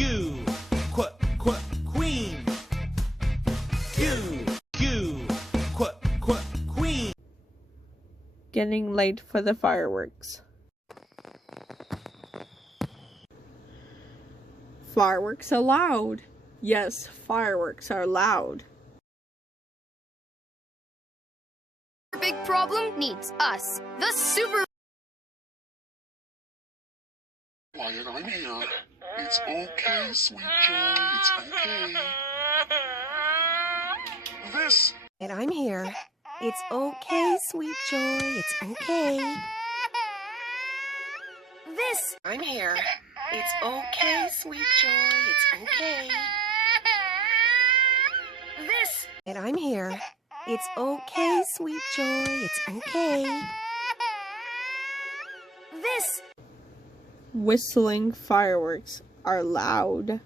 Q, queen. Q, queen. Getting late for the fireworks. Fireworks are loud. Yes, fireworks are loud. Big problem needs us, the super. Quiet, I'm here. It's okay, sweet joy, it's okay. This. And I'm here. It's okay, sweet joy, it's okay. This. I'm here. It's okay, sweet joy, it's okay. This. And I'm here. It's okay, sweet joy, it's okay. This. Whistling fireworks are loud.